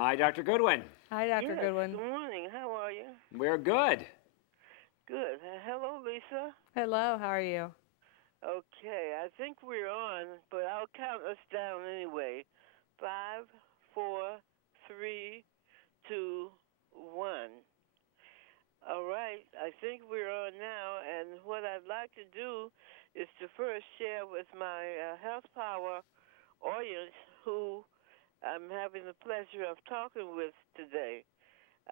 Hi, Dr. Goodwin. Hi, Dr. Yes, Goodwin. good morning. How are you? We're good. Good. Hello, Lisa. Hello, how are you? Okay, I think we're on, but I'll count us down anyway. Five, four, three, two, one. All right, I think we're on now, and what I'd like to do is to first share with my Health Power audience who I'm having the pleasure of talking with today.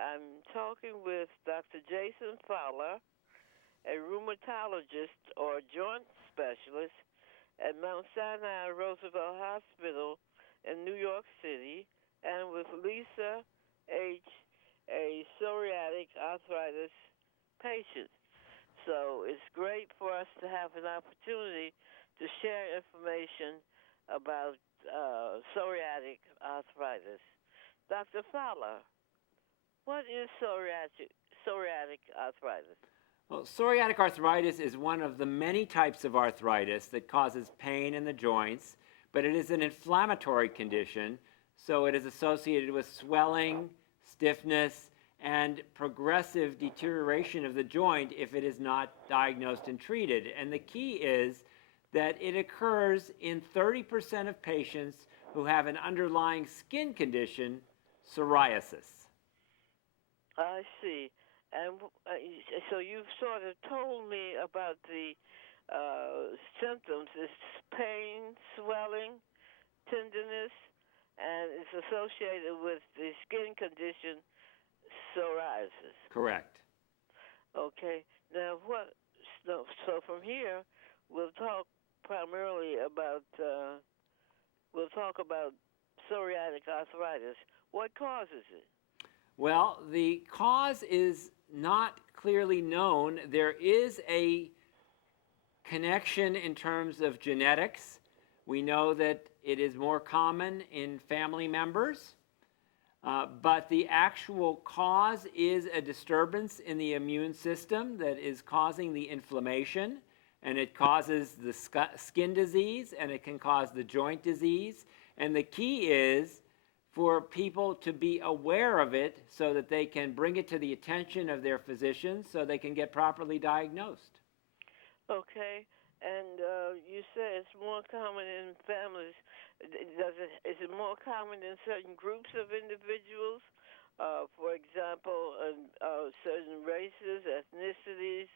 I'm talking with Dr. Jason Fowler, a rheumatologist or joint specialist at Mount Sinai Roosevelt Hospital in New York City, and with Lisa H., a psoriatic arthritis patient. So it's great for us to have an opportunity to share information about psoriatic arthritis. Dr. Fowler, what is psoriatic arthritis? Well, psoriatic arthritis is one of the many types of arthritis that causes pain in the joints, but it is an inflammatory condition, so it is associated with swelling, stiffness, and progressive deterioration of the joint if it is not diagnosed and treated. And the key is that it occurs in 30% of patients who have an underlying skin condition, psoriasis. I see. And so you've sort of told me about the symptoms. It's pain, swelling, tenderness, and it's associated with the skin condition psoriasis. Correct. Okay. Now, so from here, we'll talk primarily about psoriatic arthritis. What causes it? Well, the cause is not clearly known. There is a connection in terms of genetics. We know that it is more common in family members, but the actual cause is a disturbance in the immune system that is causing the inflammation, and it causes the skin disease, and it can cause the joint disease. And the key is for people to be aware of it so that they can bring it to the attention of their physicians so they can get properly diagnosed. Okay. And you say it's more common in families. Is it more common in certain groups of individuals? For example, certain races, ethnicities,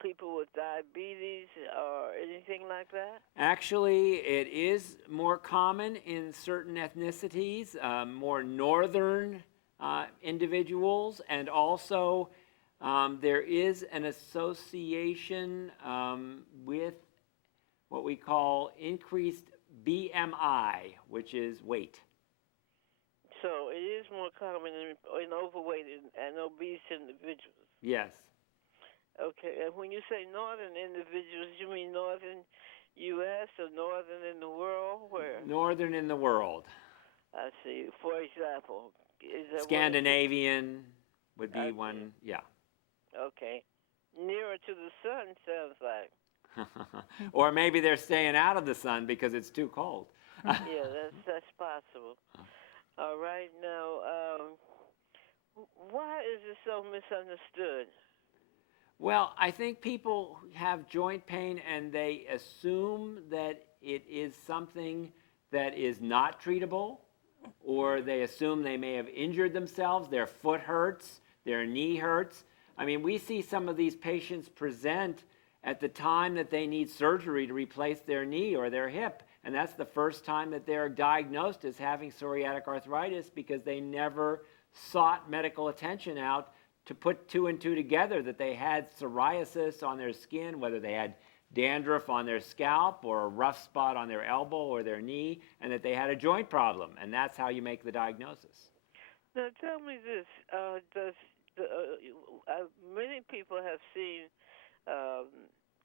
people with diabetes, or anything like that? Actually, it is more common in certain ethnicities, more northern individuals, and also there is an association with what we call increased BMI, which is weight. So it is more common in overweight and obese individuals. Yes. Okay, and when you say northern individuals, you mean northern U.S. or northern in the world? Where? Northern in the world. I see. For example, is there one? Scandinavian would be I one, see. yeah. Okay. Nearer to the sun sounds like. Or maybe they're staying out of the sun because it's too cold. Yeah, that's possible. All right. Now, why is it so misunderstood? Well, I think people have joint pain and they assume that it is something that is not treatable, or they assume they may have injured themselves, their foot hurts, their knee hurts. I mean, we see some of these patients present at the time that they need surgery to replace their knee or their hip, and that's the first time that they're diagnosed as having psoriatic arthritis because they never sought medical attention out to put two and two together that they had psoriasis on their skin, whether they had dandruff on their scalp or a rough spot on their elbow or their knee, and that they had a joint problem. And that's how you make the diagnosis. Now, tell me this: does many people have seen um,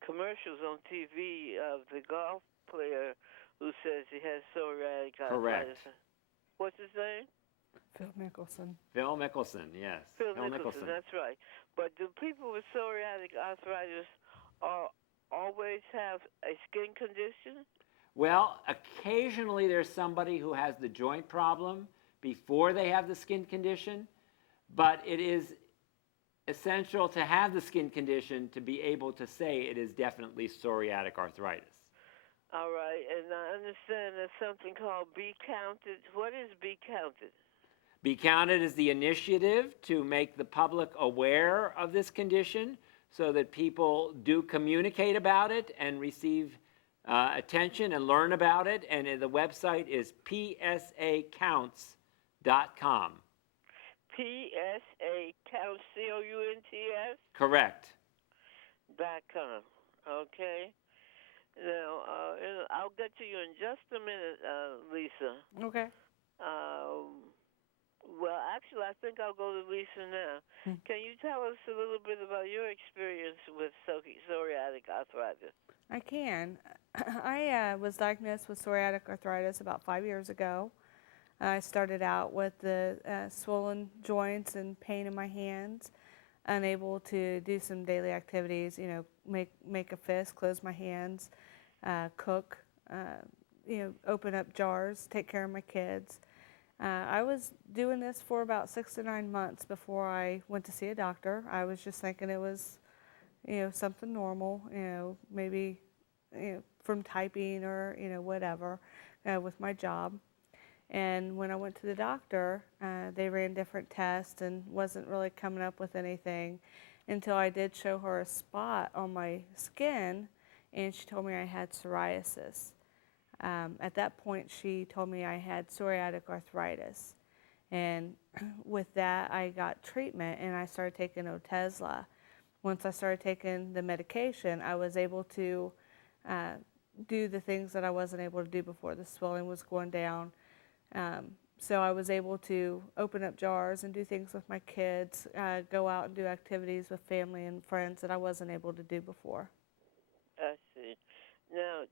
commercials on TV of the golf player who says he has psoriatic Correct. arthritis? What's his name? Phil Mickelson. Phil Mickelson, yes. Phil Nicholson. That's right. But do people with psoriatic arthritis always have a skin condition? Well, occasionally there's somebody who has the joint problem, before they have the skin condition, but it is essential to have the skin condition to be able to say it is definitely psoriatic arthritis. All right, and I understand there's something called Be Counted. What is Be Counted? Be Counted is the initiative to make the public aware of this condition so that people do communicate about it and receive attention and learn about it. And the website is psacounts.com. PSA Counts, COUNTS? Correct. .com. Okay. Now, I'll get to you in just a minute, Lisa. Okay. Well, actually, I think I'll go to Lisa now. Can you tell us a little bit about your experience with psoriatic arthritis? I can. I was diagnosed with psoriatic arthritis about 5 years ago. I started out with the swollen joints and pain in my hands, unable to do some daily activities, make a fist, close my hands, cook, open up jars, take care of my kids. I was doing this for about 6 to 9 months before I went to see a doctor. I was just thinking it was, something normal, maybe, from typing or, whatever, with my job. And when I went to the doctor, they ran different tests and wasn't really coming up with anything until I did show her a spot on my skin, and she told me I had psoriasis. At that point, she told me I had psoriatic arthritis. And with that, I got treatment, and I started taking Otezla. Once I started taking the medication, I was able to do the things that I wasn't able to do before. The swelling was going down. So I was able to open up jars and do things with my kids, go out and do activities with family and friends that I wasn't able to do before. I see. Now,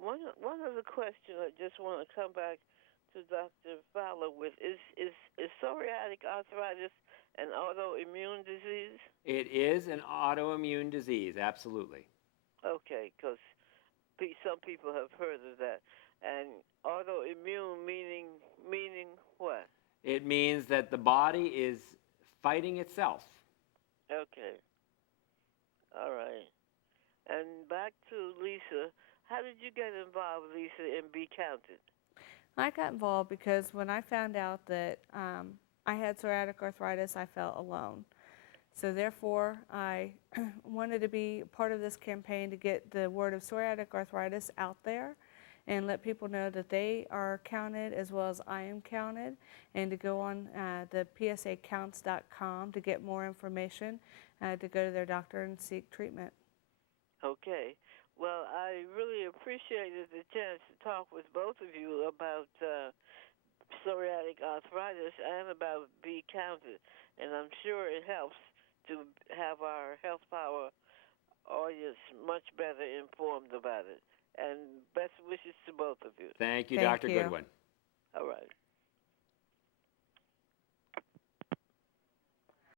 one other question I just want to come back to Dr. Fowler with is psoriatic arthritis an autoimmune disease? It is an autoimmune disease, absolutely. Okay, because some people have heard of that. And autoimmune meaning what? It means that the body is fighting itself. Okay. All right. And back to Lisa. How did you get involved, Lisa, in Be Counted? I got involved because when I found out that I had psoriatic arthritis, I felt alone. So therefore, I wanted to be part of this campaign to get the word of psoriatic arthritis out there and let people know that they are counted as well as I am counted, and to go on the psacounts.com to get more information, to go to their doctor and seek treatment. Okay. Well, I really appreciated the chance to talk with both of you about psoriatic arthritis and about Be Counted, and I'm sure it helps to have our Health Power audience much better informed about it. And best wishes to both of you. Thank you, Thank Dr. you. Goodwin. All right.